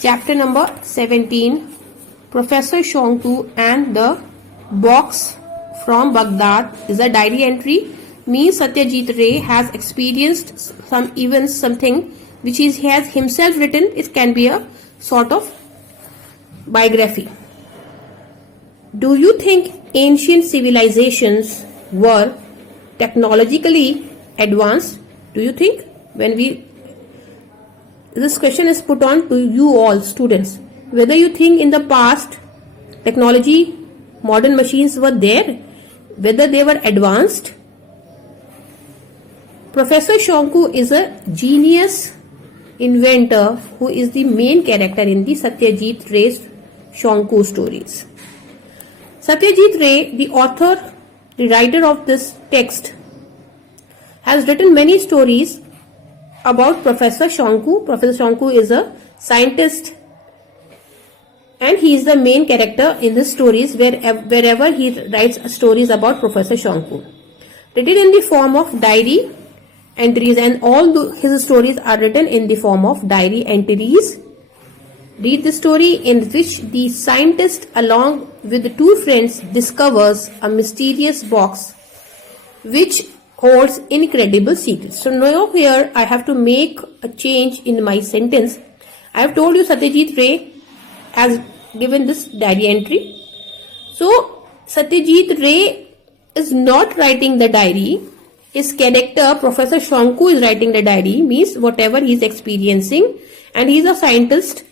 Chapter number 17, Professor Shonku and the Box from Baghdad is a diary entry. Means Satyajit Ray has experienced some events, something which he has himself written. It can be a sort of biography. Do you think ancient civilizations were technologically advanced? Do you think this question is put on to you all students, whether you think in the past technology, modern machines were there, whether they were advanced? Professor Shonku is a genius inventor who is the main character in the Satyajit Ray's Shonku stories. Satyajit Ray, the author, the writer of this text, has written many stories about Professor Shonku. Professor Shonku is a scientist and he is the main character in the stories wherever he writes stories about Professor Shonku. Written in the form of diary entries, and all his stories are written in the form of diary entries. Read the story in which the scientist along with the two friends discovers a mysterious box which holds incredible secrets. So now here I have to make a change in my sentence. I have told you Satyajit Ray has given this diary entry. So Satyajit Ray is not writing the diary. His character Professor Shonku is writing the diary, means whatever he is experiencing, and he is a scientist.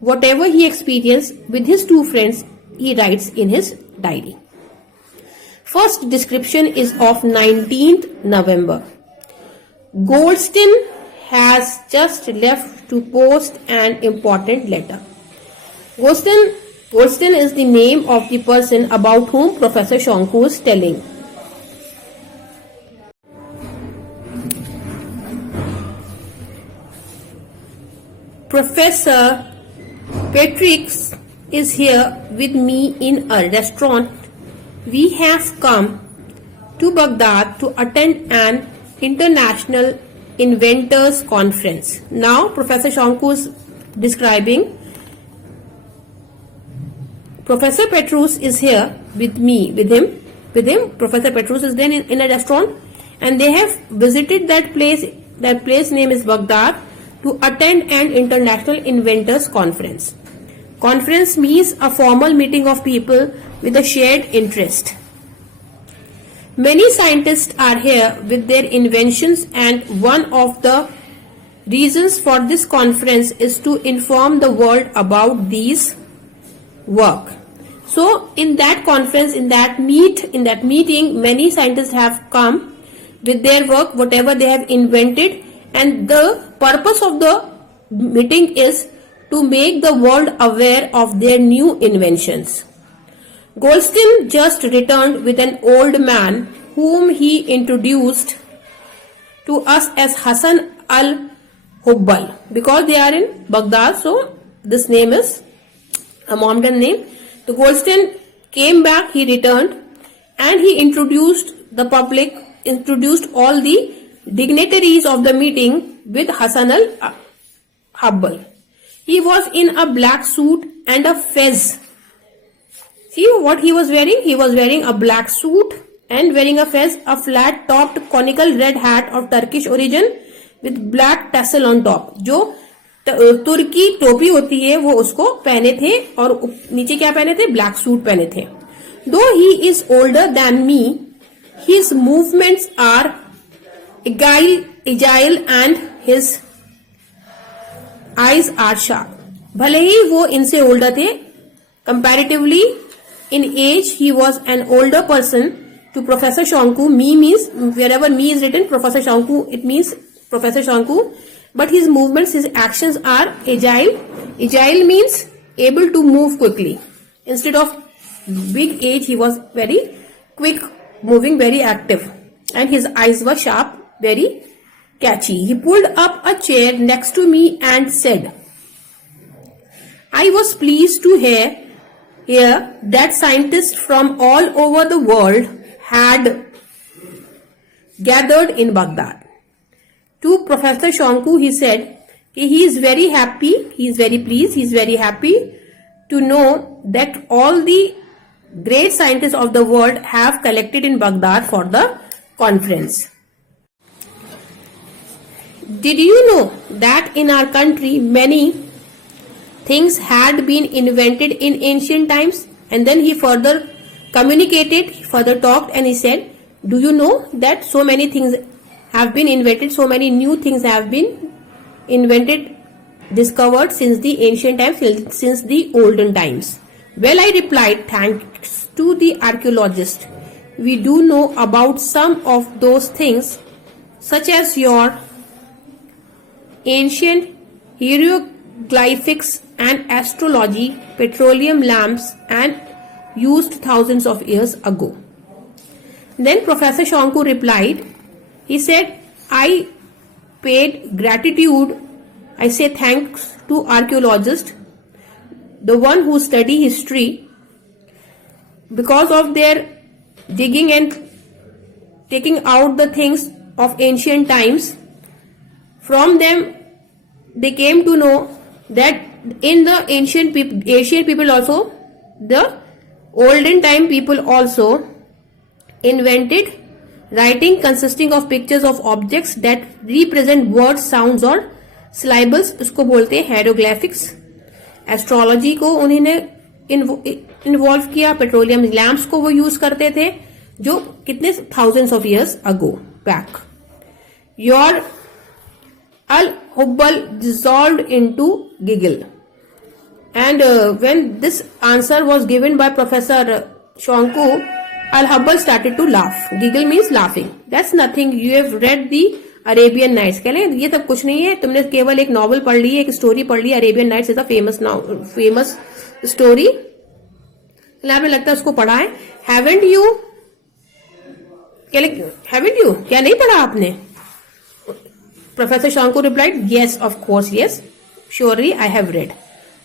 Whatever he experienced with his two friends, he writes in his diary. First description is of 19th November. Goldstein has just left to post an important letter. Goldstein is the name of the person about whom Professor Shonku is telling. Professor Petrix is here with me in a restaurant. We have come to Baghdad to attend an international inventors conference. Now Professor Shonku is describing. Professor Petrus is here with him. Professor Petrus is then in a restaurant and they have visited that place. That place name is Baghdad, to attend an international inventors conference. Conference means a formal meeting of people with a shared interest. Many scientists are here with their inventions, and one of the reasons for this conference is to inform the world about these work. So in that conference, in that meeting, many scientists have come with their work, whatever they have invented, and the purpose of the meeting is to make the world aware of their new inventions. Goldstein just returned with an old man whom he introduced to us as Hassan al-Hubbal, because they are in Baghdad, so this name is a Mohammedan name. The Goldstein came back, he returned, and he introduced the public, introduced all the dignitaries of the meeting with Hassan al-Hubbal. He was in a black suit and a fez. See what he was wearing? He was wearing a black suit and wearing a fez, a flat-topped conical red hat of Turkish origin with black tassel on top. जो तुर्की टोपी होती है वो उसको पहने थे, और नीचे क्या पहने थे? ब्लैक सूट पहने थे. Though he is older than me, his movements are agile and his eyes are sharp. भले ही वो इनसे older थे, comparatively in age he was an older person to Professor Shonku. Me means, wherever me is written, Professor Shonku, it means Professor Shonku. But his movements, his actions are agile. Agile means able to move quickly. Instead of big age, he was very quick, moving, very active. And his eyes were sharp, very catchy. He pulled up a chair next to me and said, I was pleased to hear that scientists from all over the world had gathered in Baghdad. To Professor Shonku, he said, he is very happy, he is very pleased, he is very happy to know that all the great scientists of the world have collected in Baghdad for the conference. Did you know that in our country many things had been invented in ancient times? And then he further communicated, further talked, and he said, do you know that so many things have been invented, so many new things have been invented, discovered since the ancient times, since the olden times? Well, I replied, thanks to the archaeologist, we do know about some of those things, such as your ancient hieroglyphics and astrology, petroleum lamps, and used thousands of years ago. Then Professor Shonku replied, he said, I paid gratitude, I say thanks to archaeologists, the one who study history, because of their digging and taking out the things of ancient times. From them they came to know that in the Asian people also, the olden time people also invented writing consisting of pictures of objects that represent words, sounds और syllables. उसको बोलते हैं hieroglyphics. Astrology को उन्होंने involve किया. Petroleum lamps को वो use करते थे, जो कितने thousands of years ago back. Your Al-Hubbal dissolved into giggle. And when this answer was given by Professor Shonku, Al-Hubbal started to laugh. Giggle means laughing. That's nothing. You have read the Arabian Nights. कह लें ये सब कुछ नहीं है, तुमने केवल एक नॉवल पढ़ ली है, एक स्टोरी पढ़ ली. Arabian nights is a famous story. आपने लगता है उसको पढ़ा है. Haven't you? क्या नहीं पढ़ा आपने? Professor Shonku replied, yes, of course, yes. Surely I have read.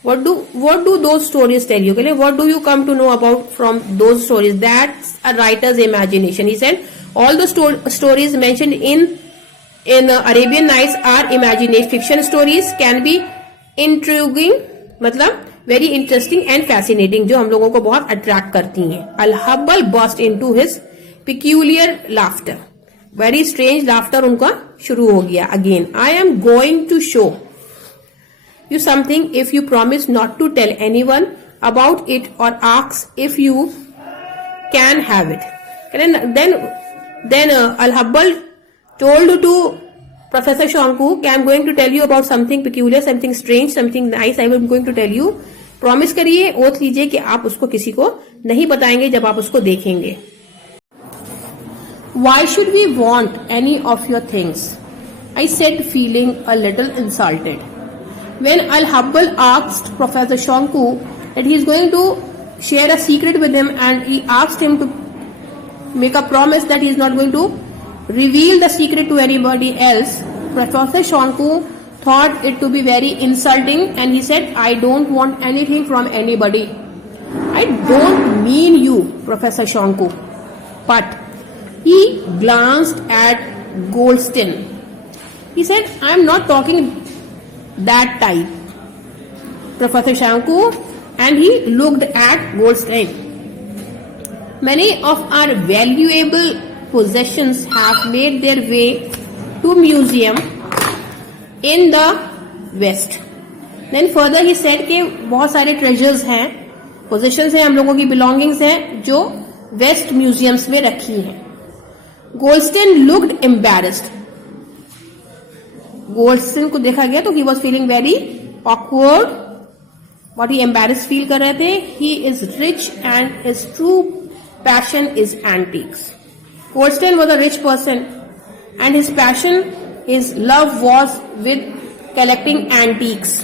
What do those stories tell you? What do you come to know about from those stories? That's a writer's imagination. He said, all the stories mentioned in Arabian Nights are imagination. Fiction stories can be intriguing, मतलब very interesting and fascinating, जो हम लोगों को बहुत attract करती हैं. Al-Hubbal burst into his peculiar laughter. Very strange laughter उनका शुरू हो गया. Again, I am going to show you something if you promise not to tell anyone about it or ask if you can have it. And then Al-Hubbal told to Professor Shonku, I am going to tell you about something peculiar, something strange, something nice. I am going to tell you. Promise करिए, oath लीजिए कि आप उसको किसी को नहीं बताएंगे जब आप उसको देखेंगे. Why should we want any of your things? I said, feeling a little insulted. When Al-Hubbal asked Professor Shonku that he is going to share a secret with him, and he asked him to make a promise that he is not going to reveal the secret to anybody else, Professor Shonku thought it to be very insulting, and he said, I don't want anything from anybody. I don't mean you, Professor Shonku. But he glanced at Goldstein. He said, I am not talking that type, Professor Shonku, and he looked at Goldstein. Many of our valuable possessions have made their way to museum in the West. Then further he said कि बहुत सारे treasures हैं, possessions हैं, हम लोगों की belongings हैं जो West museums में रखी हैं. Goldstein looked embarrassed. Goldstein को देखा गया तो he was feeling very awkward. What he embarrassed feel कर रहे थे. He is rich and his true passion is antiques. Goldstein was a rich person and his passion, his love was with collecting antiques.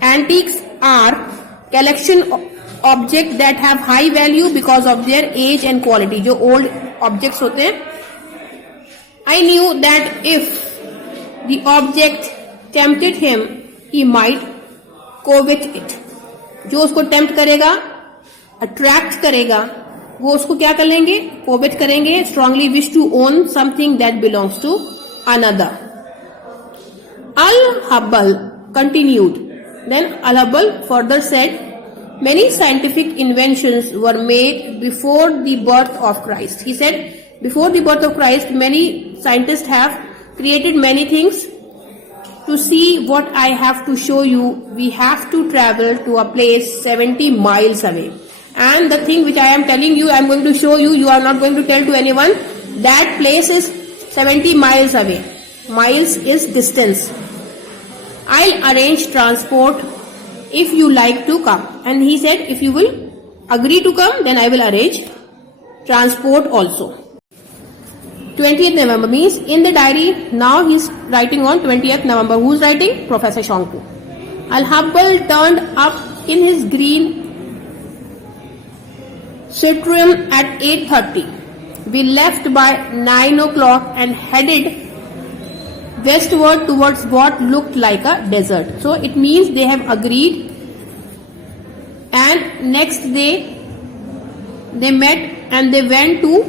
Antiques are collection objects that have high value because of their age and quality. जो old objects होते हैं. I knew that if the object tempted him, he might covet it. जो उसको tempt करेगा, attract करेगा, वो उसको क्या कर लेंगे? Covet करेंगे. Strongly wish to own something that belongs to another. Al-Hubble continued. Then Al-Hubble further said, many scientific inventions were made before the birth of Christ. He said, before the birth of Christ, many scientists have created many things. To see what I have to show you, we have to travel to a place 70 miles away. And the thing which I am telling you, I am going to show you, you are not going to tell to anyone. That place is 70 miles away. Miles is distance. I'll arrange transport if you like to come. And he said, if you will agree to come, then I will arrange transport also. 20th November means in the diary, now he's writing on 20th November. Who's writing? Professor Shonku. Al-Hubble turned up in his green Citroen at 8:30. We left by 9 o'clock and headed westward towards what looked like a desert. So it means they have agreed, and next day they met and they went to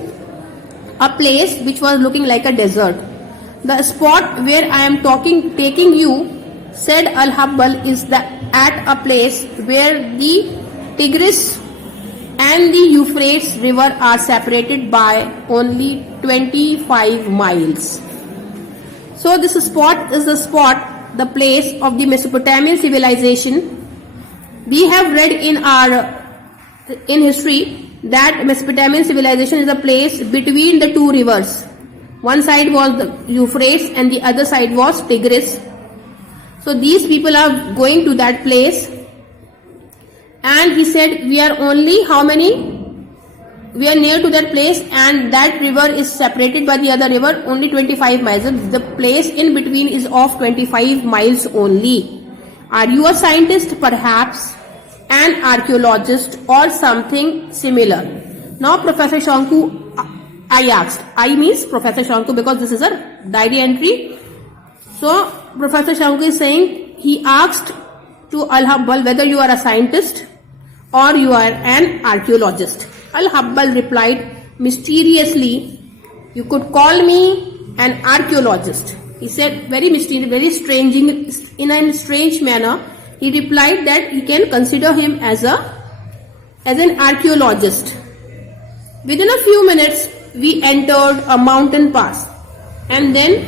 a place which was looking like a desert. The spot where I am taking you, said Al-Hubble, is at a place where the Tigris and the Euphrates river are separated by only 25 miles. So this spot is the place of the Mesopotamian civilization. We have read in history that Mesopotamian civilization is a place between the two rivers. One side was the Euphrates and the other side was Tigris. So these people are going to that place, and he said, we are only how many? We are near to that place, and that river is separated by the other river only 25 miles. The place in between is of 25 miles only. Are you a scientist? Perhaps an archaeologist or something similar. Now Professor Shonku, I asked. I means Professor Shonku because this is a diary entry. So Professor Shonku is saying he asked to Al-Hubble whether you are a scientist or you are an archaeologist. Al-Hubble replied mysteriously, you could call me an archaeologist. He said very mysterious, very strange, in a strange manner. He replied that he can consider him as an archaeologist. Within a few minutes, we entered a mountain pass, and then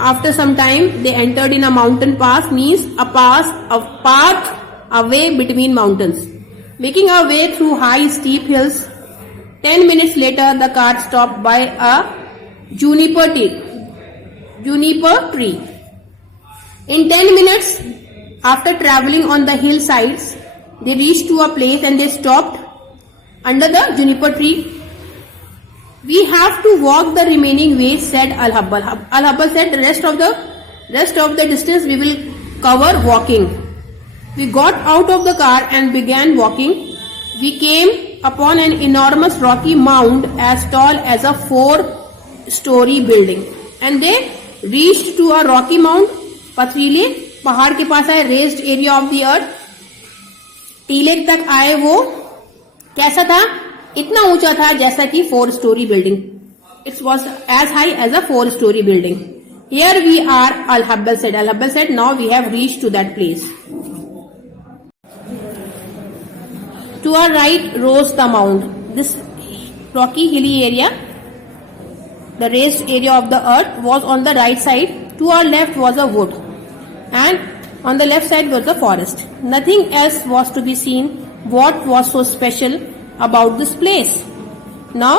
after some time they entered in a mountain pass, means a path away between mountains. Making our way through high steep hills, 10 minutes later the car stopped by a juniper tree. In 10 minutes, after traveling on the hillsides, they reached to a place and they stopped under the juniper tree. We have to walk the remaining way, said Al-Hubble. Al-Hubble said the rest of the distance we will cover walking. We got out of the car and began walking. We came upon an enormous rocky mound as tall as a 4-story building. And they reached to a rocky mound, पथरीले पहाड़ के पास आए, raised area of the earth. टीले तक आए, वो कैसा था? इतना ऊंचा था जैसा कि 4-story building. It was as high as a 4-story building. Here we are, Al-Hubble said. Al-Hubble said, now we have reached to that place. To our right rose the mound. This rocky hilly area, the raised area of the earth, was on the right side. To our left was a wood, and on the left side was the forest. Nothing else was to be seen. What was so special about this place? Now,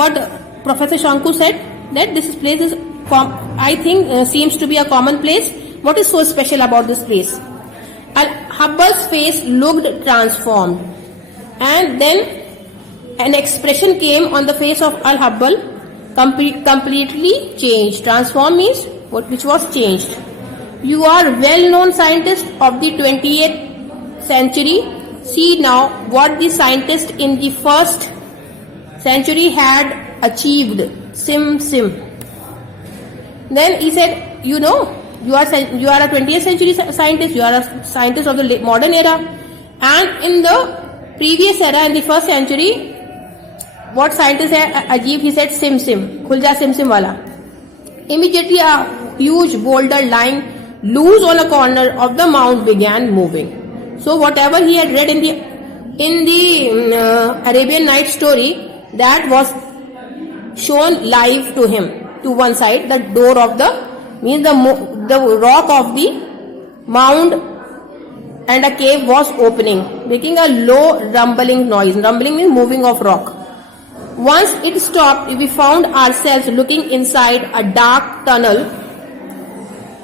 what Professor Shonku said, that this place is, I think, seems to be a common place. What is so special about this place? Al-Hubble's face looked transformed, and then an expression came on the face of Al-Hubble, completely changed. Transform means which was changed. You are well-known scientist of the 20th century. See now what the scientists in the first century had achieved. Sim. Then he said, you know, you are a 20th century scientist. You are a scientist of the modern era, and in the previous era, in the first century, what scientists had achieved? He said, sim, khul ja sim wala. Immediately huge boulder lying loose on a corner of the mount began moving. So whatever he had read in the Arabian Nights story, that was shown live to him. To one side, the door of the rock of the mound and a cave was opening, making a low rumbling noise. Rumbling means moving of rock. Once it stopped, we found ourselves looking inside a dark tunnel.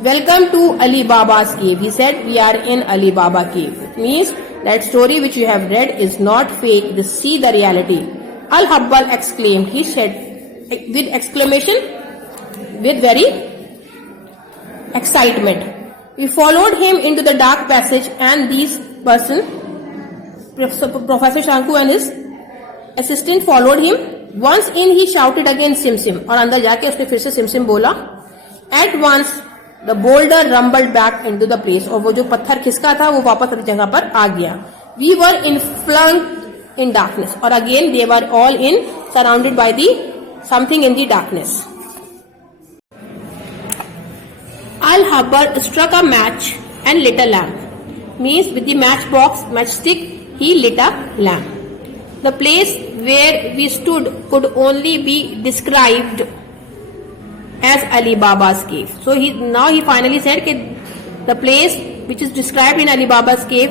Welcome to Ali Baba's cave. He said, we are in Ali Baba cave. It means that story which you have read is not fake. See the reality. Al-Habbal exclaimed. He said with exclamation, with very excitement. We followed him into the dark passage, and these person, Professor Shanku and his assistant, followed him. Once in, he shouted again, Sim Sim. और अंदर जाके उसने फिर से SIM SIM बोला. At once, the boulder rumbled back into the place. और वो जो पत्थर खिसका था वो वापस अपनी जगह पर आ गया. We were flung in darkness. और again they were all surrounded by something in the darkness. Al-Habbar struck a match and lit a lamp. Means with the matchstick, he lit a lamp. The place where we stood could only be described as Ali Baba's cave. So he finally said that the place which is described in Ali Baba's cave,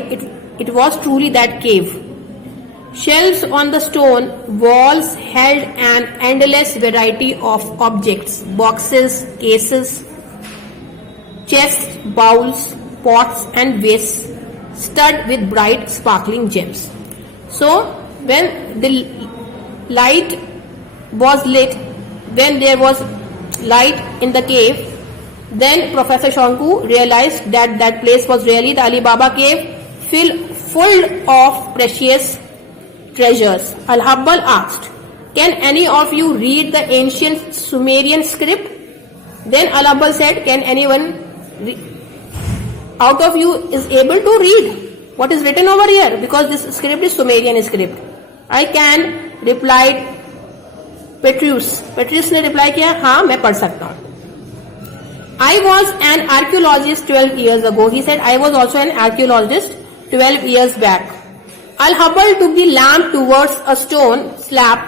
it was truly that cave. Shelves on the stone walls held an endless variety of objects, boxes, cases, chests, bowls, pots and vases studded with bright sparkling gems. So when the light was lit, when there was light in the cave, then Professor Shanku realized that that place was really the Ali Baba cave, full of precious treasures. Al-Habbal asked, can any of you read the ancient Sumerian script? Then Al-Habbal said, can anyone out of you is able to read what is written over here? Because this script is Sumerian script. I can, replied Petrus. Petrus ने reply किया, हाँ मैं पढ़ सकता हूँ. I was an archaeologist 12 years ago. He said, I was also an archaeologist 12 years back. Al-Habbal took the lamp towards a stone slab.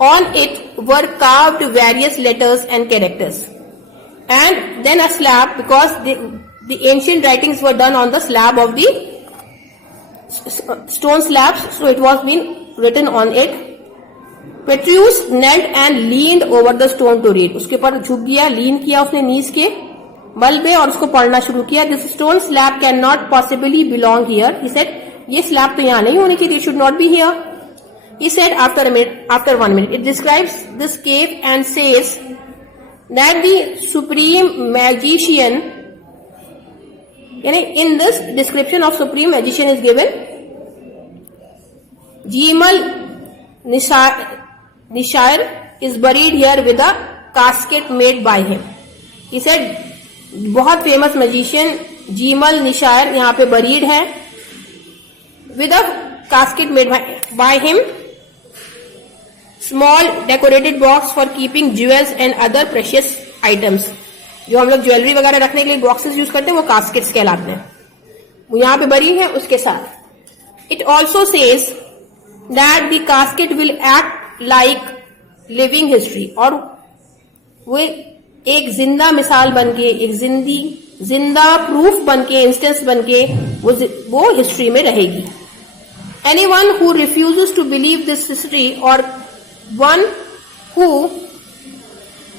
On it were carved various letters and characters. And then a slab, because the ancient writings were done on the slab of the stone slabs, so it was been written on it. Petrus knelt and leaned over the stone to read. उसके ऊपर झुक गया, लीन किया उसने नीज के बल पे और उसको पढ़ना शुरू किया. This stone slab cannot possibly belong here. He said, ये slab तो यहाँ नहीं होनी चाहिए. It should not be here. He said after 1 minute, it describes this cave and says that the supreme magician, in this description of supreme magician is given, Jimal Nishair is buried here with a casket made by him. He said, बहुत famous magician जीमल निशायर यहाँ पे buried है with a casket made by him, small decorated box for keeping jewels and other precious items. जो हम लोग jewellery वगैरह रखने के लिए बॉक्सेस यूज करते हैं वो कास्केट्स कहलाते हैं. वो यहाँ पे बरी है उसके साथ. It also says that the casket will act like living history. और वो एक जिंदा मिसाल बनके, एक जिंदा प्रूफ बनके, इंस्टेंस बनके वो हिस्ट्री में रहेगी. Anyone who refuses to believe this history, or one who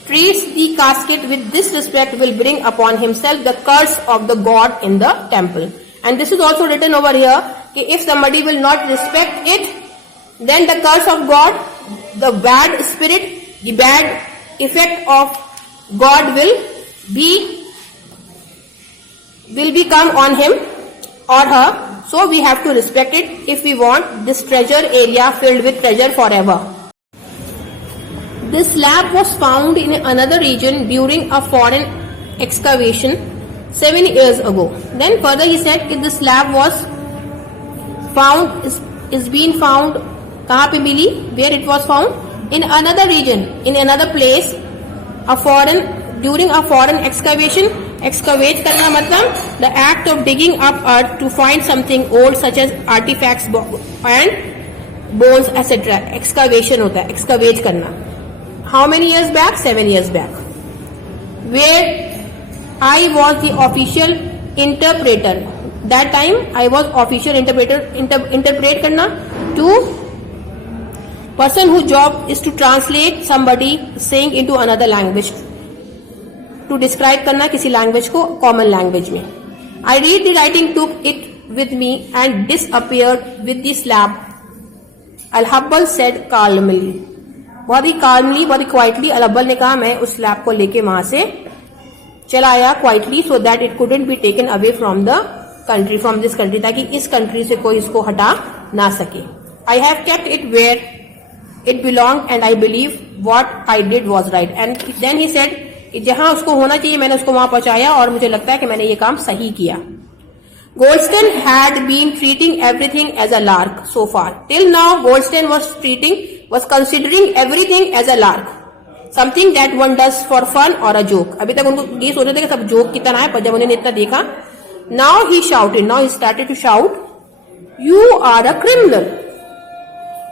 treats the casket with disrespect, will bring upon himself the curse of the god in the temple. And this is also written over here, that if somebody will not respect it, then the curse of God, the bad spirit, the bad effect of God will become on him or her. So we have to respect it if we want this treasure area filled with treasure forever. This slab was found in another region during a foreign excavation 7 years ago. Then further he said that the slab was found, is being found, kahan pe mili? Where it was found? In another region, in another place, a foreign during a foreign excavation. Excavate करना मतलब the act of digging up earth to find something old such as artifacts and bones etc. Excavation होता है, excavate करना. How many years back? 7 years back. Where I was the official interpreter. That time I was official interpreter. Interpret करना to person whose job is to translate somebody saying into another language. To describe करना किसी language को common language में. I read the writing, took it with me and disappeared with the slab. Al-Habbal said calmly. बहुत ही calmly, बहुत ही quietly Al-Habbal ने कहा मैं उस स्लैब को लेके वहां से चला आया quietly so that it couldn't be taken away from the country, from this country, ताकि इस कंट्री से कोई इसको हटा ना सके. I have kept it where it belonged and I believe what I did was right. And then he said जहां उसको होना चाहिए मैंने उसको वहां पहुंचाया और मुझे लगता है कि मैंने ये काम सही किया. Goldstein had been treating everything as a lark so far. Till now, Goldstein was considering everything as a lark, something that one does for fun or a joke. अभी तक उनको ये सोच रहे थे कि सब जोक की तरह है, पर जब उन्होंने इतना देखा, now he started to shout, "You are a criminal!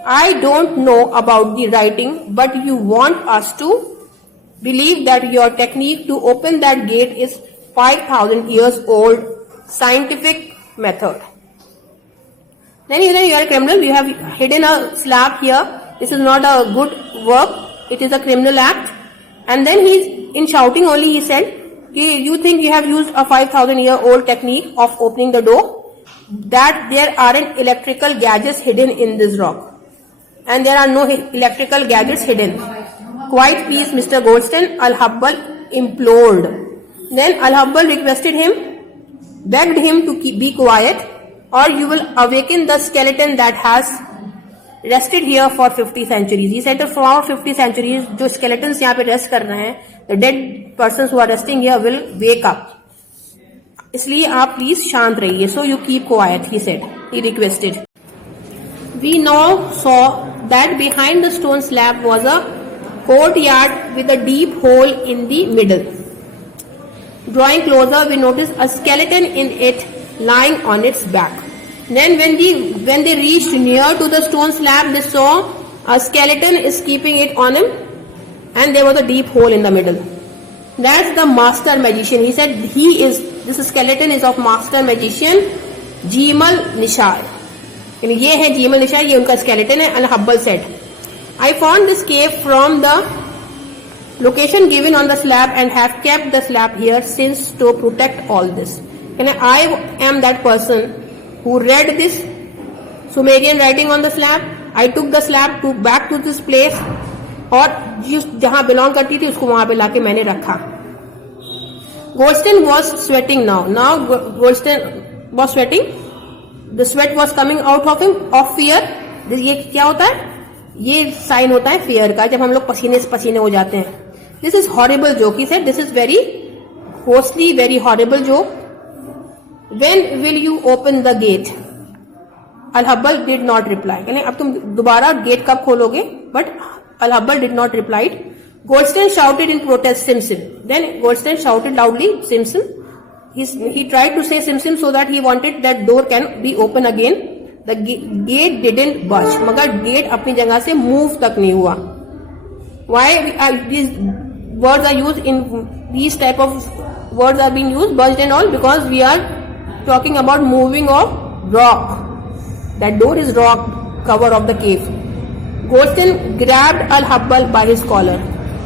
I don't know about the writing, but you want us to believe that your technique to open that gate is 5,000 years old scientific method." Then you are a criminal. You have hidden a slab here. This is not a good work. It is a criminal act. And then in shouting only he said, you think you have used a 5,000 year old technique of opening the door? That there aren't electrical gadgets hidden in this rock. And there are no electrical gadgets hidden. Quiet please, Mr. Goldstein, Al-Habbal implored. Then Al-Habbal begged him to be quiet or you will awaken the skeleton that has rested here for 50 centuries. He said that for 50 centuries, जो skeletons यहाँ पे rest कर रहे हैं, the dead persons who are resting here will wake up. इसलिए आप please शांत रहिए. So you keep quiet, he said. He requested. We now saw that behind the stone slab was a courtyard with a deep hole in the middle. Drawing closer, we noticed a skeleton in it lying on its back. Then when they reached near to the stone slab, they saw a skeleton is keeping it on him and there was a deep hole in the middle. That's the master magician. He said this skeleton is of master magician Jemal Nishar. ये है जीमल निशार, ये उनका skeleton है. Al-Habbal said, I found this cave from the location given on the slab and have kept the slab here since to protect all this. And I am that person who read this Sumerian writing on the slab. I took the slab back to this place और जहां belong करती थी उसको वहां पे लाके मैंने रखा. Goldstein was sweating now. Now Goldstein was sweating. The sweat was coming out of him of fear. ये क्या होता है? ये साइन होता है fear का, जब हम लोग पसीने से पसीने हो जाते हैं. This is horrible joke. He said this is very ghostly, very horrible joke. When will you open the gate? Al-Habbal did not reply. यानी अब तुम दोबारा गेट कब खोलोगे? But Al-Habbal did not reply. Goldstein shouted in protest, Simsim. Then Goldstein shouted loudly, Simsim. He tried to say Simsim so that he wanted that door can be open again. The gate didn't budge. मगर gate अपनी जगह से move तक नहीं हुआ. Why these words are used in these type of words are being used, budged and all, because we are talking about moving of rock. That door is rock cover of the cave. Goldstein grabbed Al-Habbal by his collar.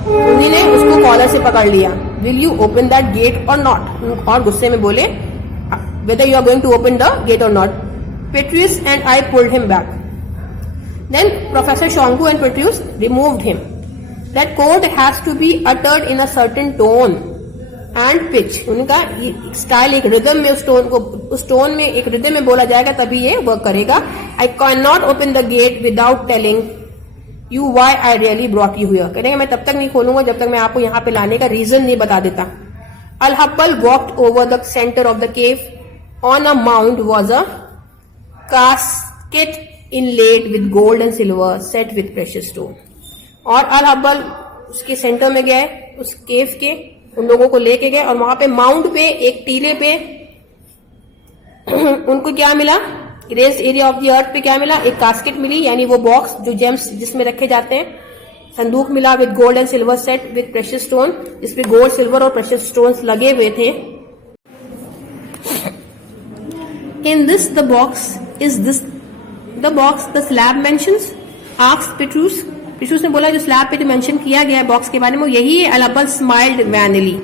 उन्हीं ने उसको collar से पकड़ लिया. Will you open that gate or not? और गुस्से में बोले whether you are going to open the gate or not. Petrus and I pulled him back. Then Professor Shongu and Petrus removed him. That code has to be uttered in a certain tone and pitch. उनका style एक rhythm में उस tone में एक rhythm में बोला जाएगा तभी ये वर्क करेगा. I cannot open the gate without telling you why I really brought you here. कहेंगे मैं तब तक नहीं खोलूंगा जब तक मैं आपको यहाँ पे लाने का रीजन नहीं बता देता. Al-Habbal walked over the center of the cave. On a mound was a casket inlaid with gold and silver set with precious stone. और Al-Habbal उसके सेंटर में गए उस केव के. उन लोगों को लेके गए और वहां पे माउंट पे एक टीले पे उनको क्या मिला, raised area of the earth पे क्या मिला, एक कास्केट मिली, यानी वो बॉक्स जो जेम्स जिसमें रखे जाते हैं, संदूक मिला with gold and silver set with precious stone, जिसपे गोल्ड सिल्वर और प्रेशियस स्टोन्स लगे हुए थे. In this the box is this the box the slab mentions, asked Petrus. Petrus ने बोला जो स्लैब पे जो मेंशन किया गया है बॉक्स के बारे में यही है. Al Habbal smiled vainly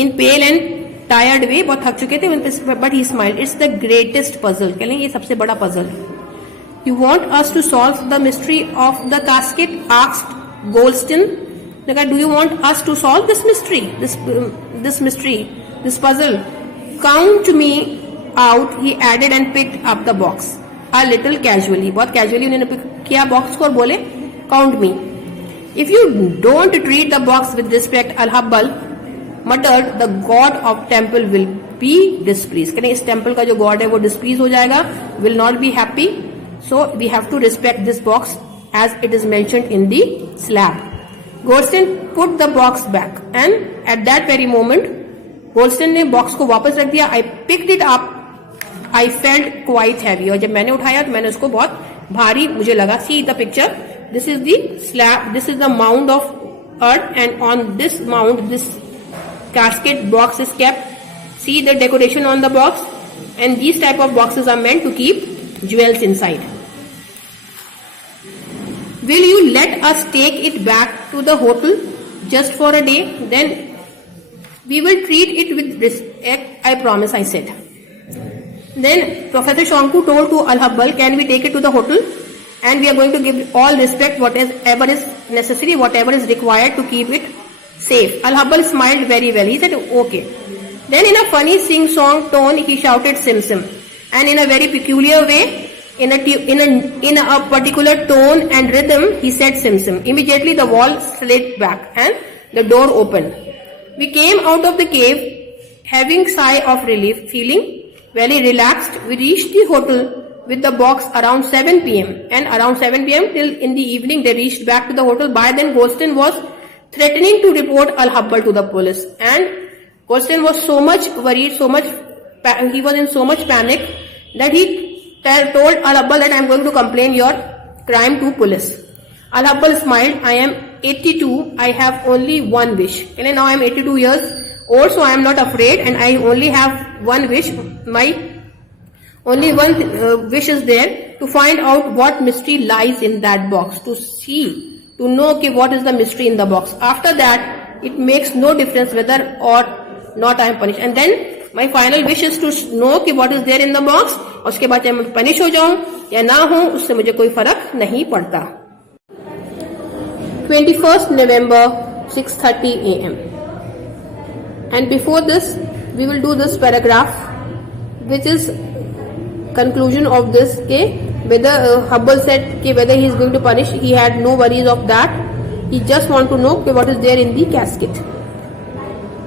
in pale and tired way, बहुत थक चुके थे, but he smiled. It's the greatest puzzle, कह लें ये सबसे बड़ा पजल है. You want us to solve the mystery of the casket, asked Goldstein. Do you want us to solve this mystery, this puzzle? Count me out, he added and picked up the box a little casually. बहुत casually उन्होंने pick किया box को और बोले count me. If you don't treat the box with respect, Al Habbal muttered, the god of temple will be displease. कहते इस temple का जो गॉड है वो डिस्प्लीज हो जाएगा, will not be happy. So we have to respect this box as it is mentioned in the slab. Goldstein put the box back and at that very moment Goldstein ने box को वापस रख दिया. I picked it up, I felt quite heavy. और जब मैंने उठाया तो मैंने उसको बहुत भारी मुझे लगा. See the picture, this is the slab, this is the mound of earth and on this mound this casket box is kept. See the decoration on the box, and these type of boxes are meant to keep jewels inside. Will you let us take it back to the hotel just for a day? Then we will treat it with respect, I promise, I said. Then Professor Shonku told to Al-Hubble, can we take it to the hotel? And we are going to give all respect, whatever is necessary, whatever is required to keep it safe. Al-Hubble smiled very well. He said, okay. Then in a funny sing-song tone, he shouted Sim Sim. And in a very peculiar way, in a particular tone and rhythm, he said Sim Sim. Immediately the wall slid back and the door opened. We came out of the cave, having sigh of relief, feeling very relaxed. We reached the hotel with the box around 7 p.m. And around 7 p.m. till in the evening, they reached back to the hotel. By then, Goldstein was threatening to report Al-Hubble to the police, and Goldstein was so much worried, he was in so much panic that he told Al-Hubble that I am going to complain your crime to police. Al-Hubble smiled. I am 82. I have only one wish. And now I am 82 years old, so I am not afraid, and I only have one wish. My only one wish is there, to find out what mystery lies in that box, to know what is the mystery in the box. After that, it makes no difference whether or not I am punished. And then my final wish is to know what is there in the box. और उसके बाद चाहे मैं punish हो जाऊं या ना हो, उससे मुझे कोई फर्क नहीं पड़ता. 21st November 6:30 a.m. And before this, we will do this paragraph, which is conclusion of this. Whether Hubble said whether he is going to punish, he had no worries of that. He just want to know what is there in the casket.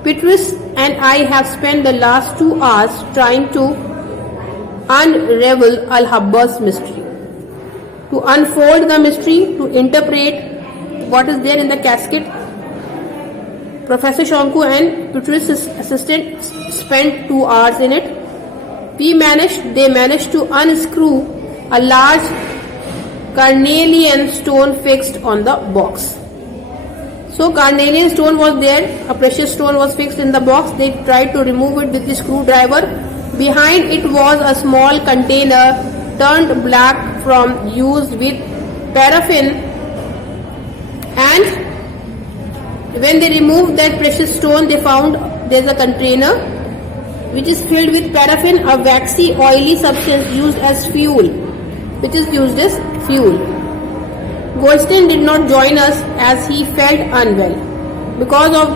Petrus and I have spent the last 2 hours trying to unravel Al-Hubble's mystery, to unfold the mystery, to interpret what is there in the casket. Professor Shonku and Petrus' assistant spent 2 hours in it. They managed to unscrew a large carnelian stone fixed on the box. So carnelian stone was there, a precious stone was fixed in the box. They tried to remove it with the screwdriver. Behind it was a small container turned black from used with paraffin, and when they removed that precious stone, they found there's a container which is filled with paraffin, a waxy oily substance used as fuel. Goldstein did not join us as he felt unwell because of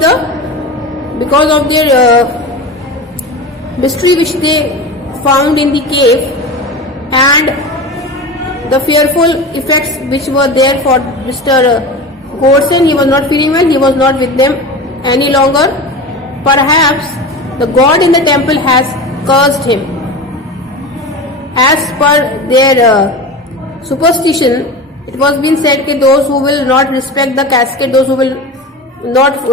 their mystery which they found in the cave, and the fearful effects which were there for Mr. Goldstein. He was not feeling well. He was not with them any longer. Perhaps the god in the temple has cursed him. As per their superstition, it was been said that those who will not respect the casket, those who will not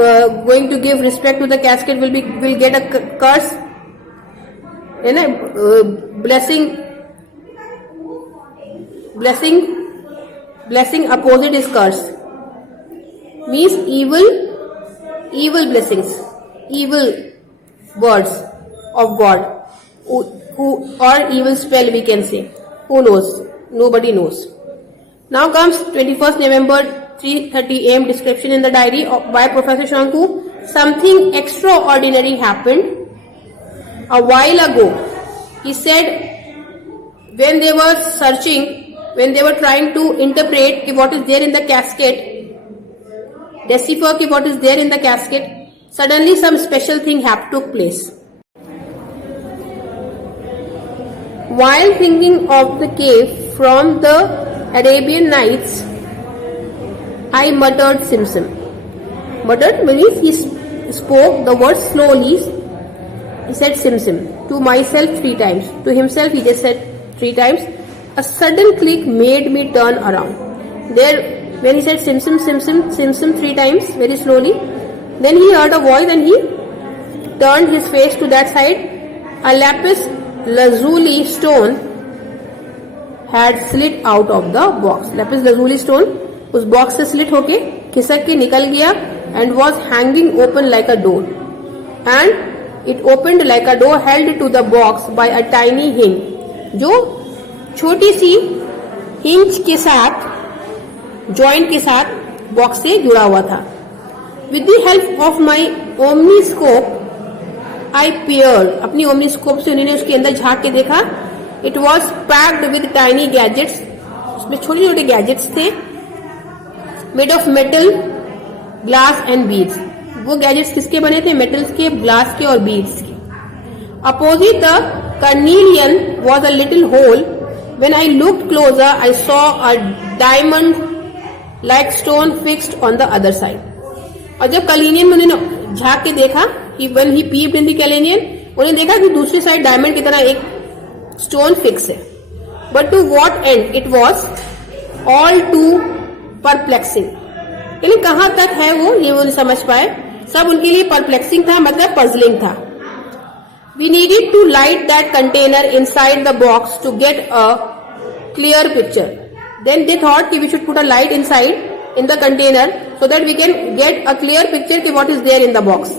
going to give respect to the casket will get a curse. है ना, blessing opposite is curse, means evil blessings, evil words of God, or evil spell we can say. Who knows? Nobody knows. Now comes 21st November 3:30 AM description in the diary by Professor Shanku. Something extraordinary happened a while ago. He said when they were searching, when they were trying to interpret what is there in the casket, decipher what is there in the casket, suddenly some special thing took place. While thinking of the cave from the Arabian Nights, I muttered Simsim. Muttered means he spoke the word slowly. He said Simsim to myself 3 times. To himself he just said 3 times. A sudden click made me turn around. There, when he said Simsim, Simsim, Simsim 3 times very slowly, then he heard a voice and he turned his face to that side. A lapis lazuli stone had slid out of the box. Lapis lazuli stone उस box से slit होके खिसक के निकल गया and was hanging open like a door. And it opened like a door held to the box by a tiny hinge. जो छोटी सी hinge के साथ, जॉइंट के साथ बॉक्स से जुड़ा हुआ था. With the help of my omniscope, I peered. अपनी omniscope से उन्होंने उसके अंदर झांक के देखा. It was packed with tiny gadgets. उसमें छोटे छोटे गैजेट्स थे. Made of metal, glass and beads. वो गैजेट्स किसके बने थे? मेटल्स के, ग्लास के और बीड्स के. Opposite the carnelian was a little hole. When I looked closer, I saw a diamond-like stone fixed on the other side. और जब carnelian में उन्होंने झांक के देखा, when he peeped in the carnelian, उन्होंने देखा कि दूसरी साइड डायमंड की तरह एक स्टोन फिक्स है. But to what end? It was all too perplexing. यानी कहां तक है वो, ये वो नहीं समझ पाए. सब उनके लिए परप्लेक्सिंग था, मतलब पजलिंग था. We needed to light that container inside the box to get a clear picture. Then they thought that we should put a light inside in the container so that we can get a clear picture of what is there in the box.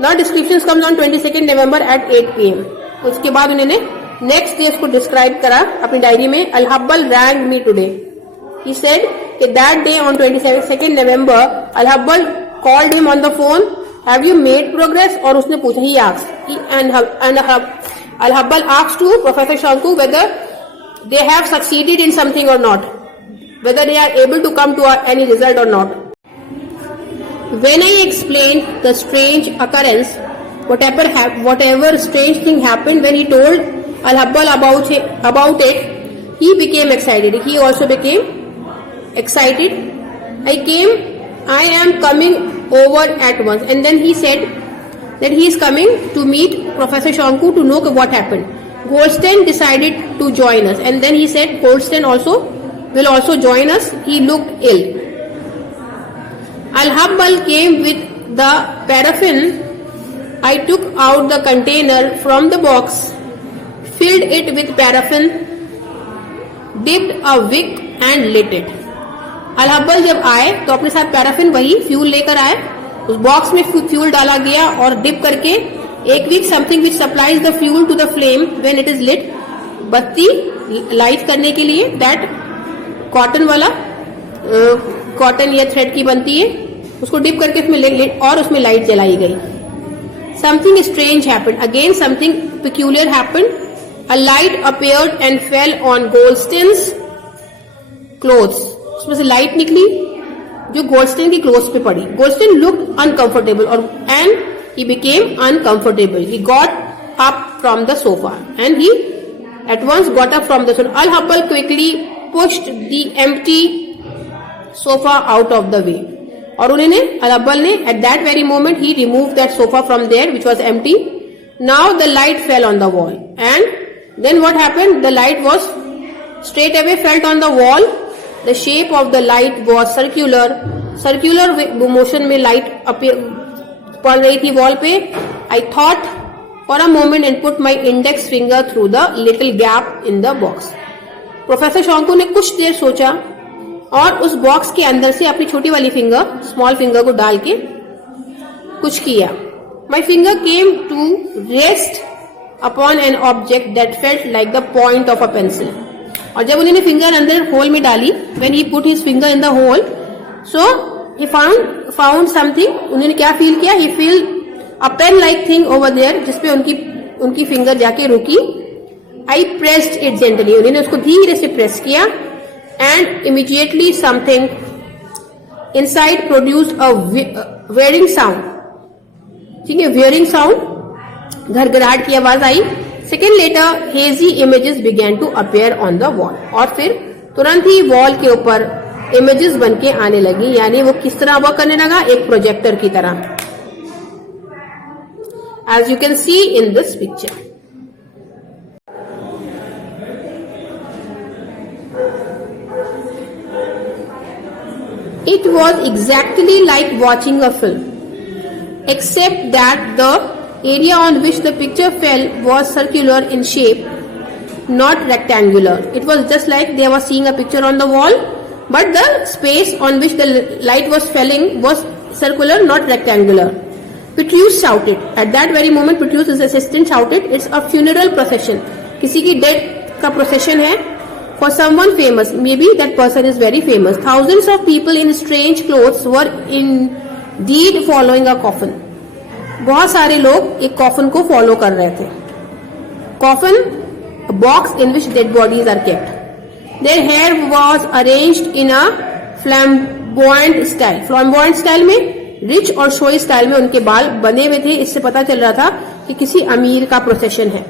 Now descriptions comes on 22nd November at 8 PM. उसके बाद उन्होंने next day उसको describe करा अपनी diary में. Al-Habbal rang me today. He said that day on 22nd November, Al-Habbal called him on the phone. Have you made progress? और उसने पूछा, he asked, and Al-Habbal asked to Professor Shanku whether they have succeeded in something or not, whether they are able to come to any result or not. When I explained the strange occurrence, whatever strange thing happened, when he told Al-Habbal about it, he became excited. He also became excited. I am coming over at once. And then he said that he is coming to meet Professor Shanku to know what happened. Goldstein decided to join us. And then he said Goldstein will also join us. He looked ill. Al-Habbal came with the paraffin. I took out the container from the box, filled it with paraffin, dipped a wick and lit it. Al-Habbal जब आए तो अपने साथ paraffin, वही fuel लेकर आए. उस box में फ्यूल डाला गया और डिप करके एक wick, something which supplies the fuel to the flame when it is lit, बत्ती लाइट करने के लिए. दैट कॉटन वाला, कॉटन या थ्रेड की बनती है, उसको डिप करके उसमें और उसमें लाइट जलाई गई. Something strange happened. Again something peculiar happened. A light appeared and fell on Goldstein's clothes. उसमें से लाइट निकली जो गोल्डस्टेन की क्लोथ्स पे पड़ी. Goldstein looked uncomfortable and he became uncomfortable. He got up from the sofa and he at once got up from the sofa. Al-Habbal quickly pushed the empty sofa out of the way. और उन्होंने, Al-Habbal ने, at that very moment he remove that sofa from there which was empty. Now the light fell on the wall and then what happened? The light was straight away felt on the wall. The shape of the light was circular circular motion में light पड़ रही थी wall पे. I thought for a moment and put my index finger through the little gap in the box. Professor Shonku ने कुछ देर सोचा और उस बॉक्स के अंदर से अपनी छोटी वाली फिंगर, स्मॉल फिंगर को डाल के कुछ किया. My finger came to rest upon an object that felt like the point of a pencil. और जब उन्होंने फिंगर अंदर होल में डाली, when he put his finger in the hole, so he found something. उन्होंने क्या फील किया? He feel a pen like thing over there, जिसपे उनकी फिंगर जाके रुकी. I pressed it gently. उन्होंने उसको धीरे से प्रेस किया and immediately something inside produced a whirring sound. ठीक है, वेयरिंग साउंड, घरघराहट की आवाज आई. Second later hazy images begin to appear on the wall. और फिर तुरंत ही वॉल के ऊपर इमेजेस बन के आने लगी. यानी वो किस तरह वर्क करने लगा? एक प्रोजेक्टर की तरह. As you can see in this picture. It was exactly like watching a film, except that the area on which the picture fell was circular in shape, not rectangular. It was just like they were seeing a picture on the wall, but the space on which the light was falling was circular, not rectangular. Petrus shouted. At that very moment, Petrus, his assistant, shouted, "It's a funeral procession." किसी की death का procession है. For someone famous, maybe that person is very famous. Thousands of people in strange clothes were indeed following a coffin. बहुत सारे लोग एक coffin को follow कर रहे थे. Coffin, a box in which dead bodies are kept. Their hair was arranged in a flamboyant style. Flamboyant style में, rich और शोई स्टाइल में उनके बाल बने हुए थे. इससे पता चल रहा था कि किसी अमीर का प्रोसेशन है.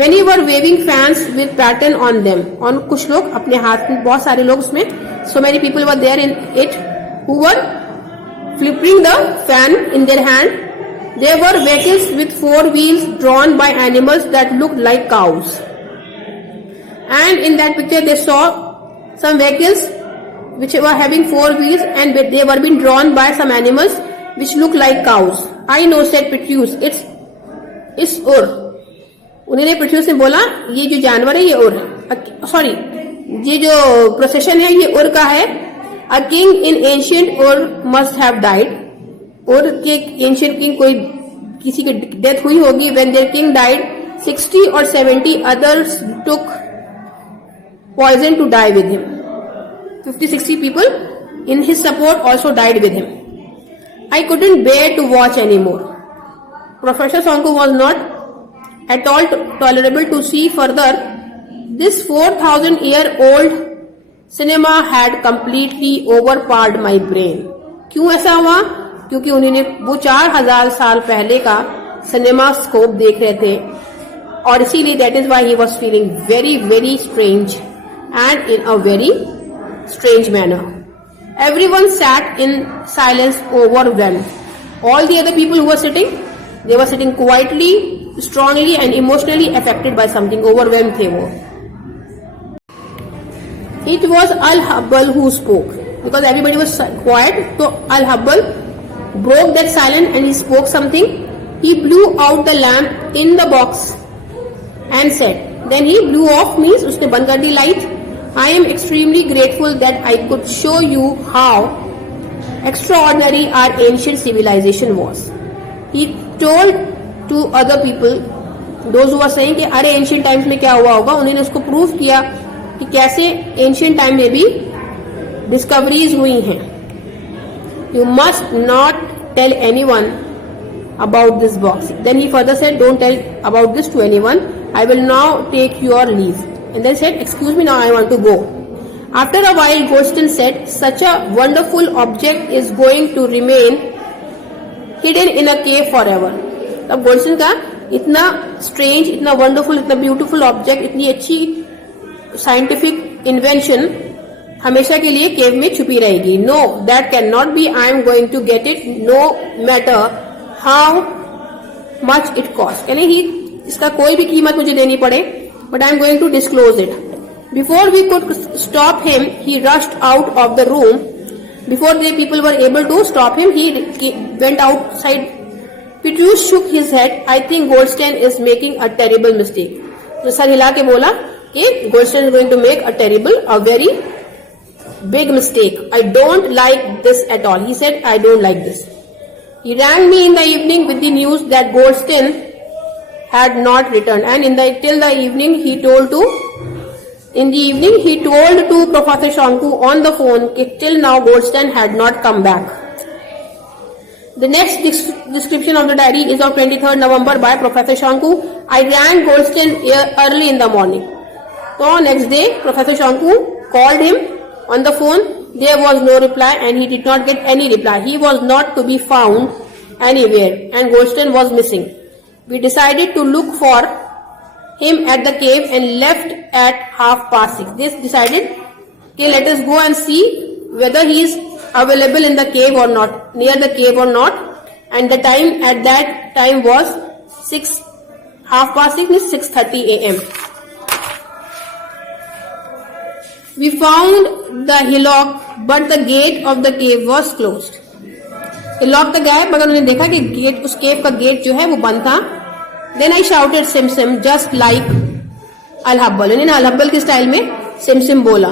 Many were waving fans with pattern on them. और कुछ लोग अपने हाथ में, बहुत सारे लोग उसमें, so many people were there in it who were flipping the fan in their hand. There were vehicles with 4 wheels drawn by animals that looked like cows. And in that picture they saw some vehicles which were having 4 wheels and they were being drawn by some animals which looked like cows. I know, said Petrus. It's Ur. उन्होंने पृथ्वी से बोला, ये जो जानवर है ये उर, sorry, ये जो प्रोसेशन है ये उर का है. अ किंग इन एंशियंट उर मस्ट हैव डाइड. उर के एंशियंट किंग, कोई किसी की डेथ हुई होगी. When there king died 60 or 70 others took poison to die with him. 50-60 people in his support also died with him. I couldn't bear to watch anymore. Professor Shonku was not at all tolerable to see further. This 4,000-year-old cinema had completely overpowered my brain. क्यों ऐसा हुआ? क्योंकि उन्होंने वो 4,000 साल पहले का cinema scope देख रहे थे और इसीलिए that is why he was feeling very, very strange and in a very strange manner. Everyone sat in silence, overwhelmed. All the other people who were sitting, they were sitting quietly, strongly and emotionally affected by something. Overwhelmed थे वो. It was Al-Habbal who spoke. Because everybody was quiet, so Al-Habbal broke that silence and he spoke something. He blew out the lamp in the box and said, then he blew off, means उसने बंद कर दी light. I am extremely grateful that I could show you how extraordinary our ancient civilization was. He told to other people, those who were saying कि अरे ancient times में क्या हुआ होगा, उन्होंने उसको प्रूव किया कि कैसे ancient time में भी discoveries हुई हैं. You must not tell anyone about this box. Then he further said, don't tell about this to anyone. I will now take your leave. And then said, excuse me, now I want to go. After a while, Goldstein said, such a wonderful object is going to remain hidden in a cave forever. तब Goldstein का इतना strange, इतना wonderful, इतना beautiful object, इतनी अच्छी scientific invention हमेशा के लिए केव में छुपी रहेगी. No, that can not be. I am going to get it no matter how much it cost. यानी ही इसका कोई भी कीमत मुझे देनी पड़े, but I am going to disclose it. Before we could stop him, he rushed out of the room Before the people were able to stop him, he went outside. Petrus shook his head. I think Goldstein is making a terrible mistake. तो sir हिला के बोला कि Goldstein is going to make a very big mistake. I don't like this at all. He said, I don't like this. He rang me in the evening with the news that Goldstein had not returned, and till the evening he told to Professor Shanku on the phone that till now Goldstein had not come back. The next description of the diary is of 23rd November by Professor Shanku. I rang Goldstein early in the morning. So next day Professor Shanku called him on the phone. There was no reply and he did not get any reply. He was not to be found anywhere and Goldstein was missing. We decided to look for him at the cave and left at 6:30. This decided, okay, let us go and see whether he is available in the cave or not, near the cave or not. And the time at that time was 6:30 a.m. We found the hillock, but the gate of the cave was closed. Hillock तो गया मगर उन्होंने देखा कि gate, उस केव का gate जो है वो बंद था. Then I shouted Sim Sim just like Al-Habbal. उन्होंने Al-Habbal के स्टाइल में Sim Sim बोला.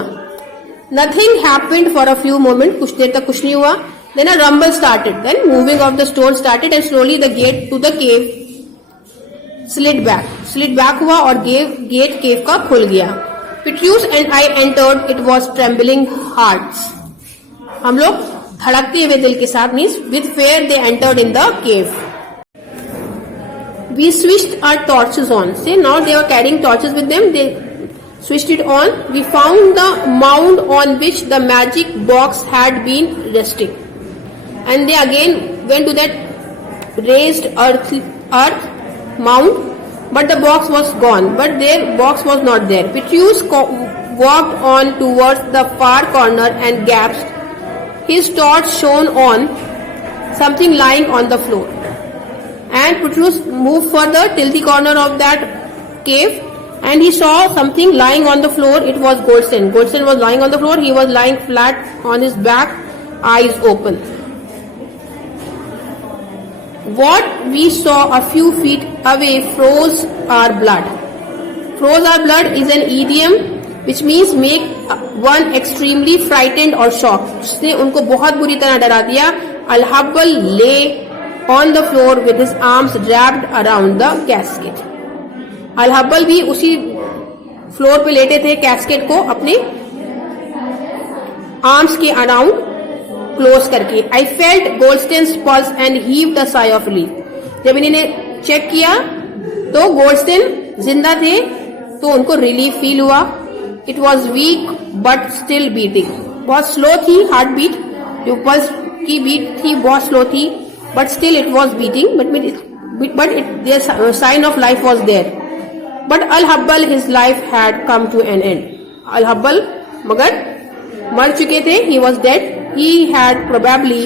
Nothing happened for a few moments. कुछ देर तक कुछ नहीं हुआ. Then a rumble started. Then moving of the stone started and slowly the gate to the cave slid back. Slid back हुआ और gate cave का खुल गया. Petrus and I entered. It was trembling hearts. हम लोग धड़कते हुए दिल के साथ means with fear they entered in the cave. We switched our torches on. See, now they were carrying torches with them. They switched it on. We found the mound on which the magic box had been resting. And they again went to that raised earth mound. But the box was gone. But their box was not there. Petrus walked on towards the far corner and gasped. His torch shone on something lying on the floor. And Petrus moved further till the corner of that cave and he saw something lying on the floor. It was Goldstein. Goldstein was lying on the floor. He was lying flat on his back, eyes open. What we saw a few feet away froze our blood. Froze our blood is an idiom which means make one extremely frightened or shocked. उसने उनको बहुत बुरी तरह डरा दिया. Al-Habbal lay on the floor with his arms wrapped around the casket. Al-Habbal भी उसी floor पे लेटे थे कैस्केट को अपने आर्म्स के अराउंड क्लोज करके. I felt Goldstein's pulse and heaved a sigh of relief. जब इन्होंने चेक किया तो गोल्डस्टेन जिंदा थे तो उनको रिलीफ फील हुआ. It was weak but still beating. बहुत स्लो थी हार्ट बीट, जो पल्स की बीट थी बहुत स्लो थी, but still it was beating. But their sign of life was there. But Al-Habbal, his life had come to an end. Al-Habbal मगर मर चुके थे. He was dead. He had probably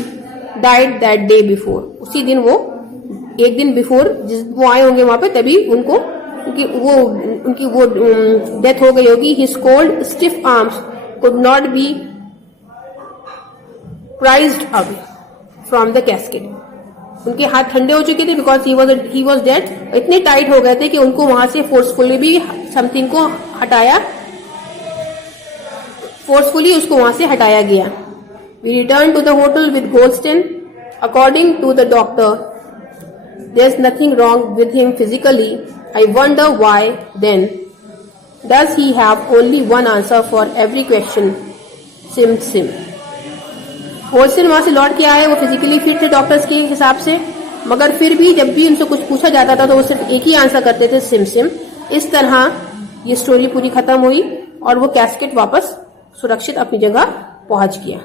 died that day before. उसी दिन वो एक दिन before जिस वो आए होंगे वहां पे तभी उनको उनकी वो डेथ हो गई होगी. His cold stiff arms could not be prized away from the casket. उनके हाथ ठंडे हो चुके थे बिकॉज ही वॉज डेड. इतने टाइट हो गए थे कि उनको वहां से फोर्सफुली भी समथिंग को हटाया, फोर्सफुली उसको वहां से हटाया गया. We return to the hotel with Goldstein. According to the doctor there is nothing wrong with him physically. I wonder why then does he have only one answer for every question. सिम सिम. Goldstein वहां से लौट के आए. वो physically fit थे doctors के हिसाब से, मगर फिर भी जब भी उनसे कुछ पूछा जाता था तो वो सिर्फ एक ही आंसर करते थे, सिम सिम. इस तरह ये स्टोरी पूरी खत्म हुई और वो कैस्केट वापस सुरक्षित अपनी जगह पहुंच गया.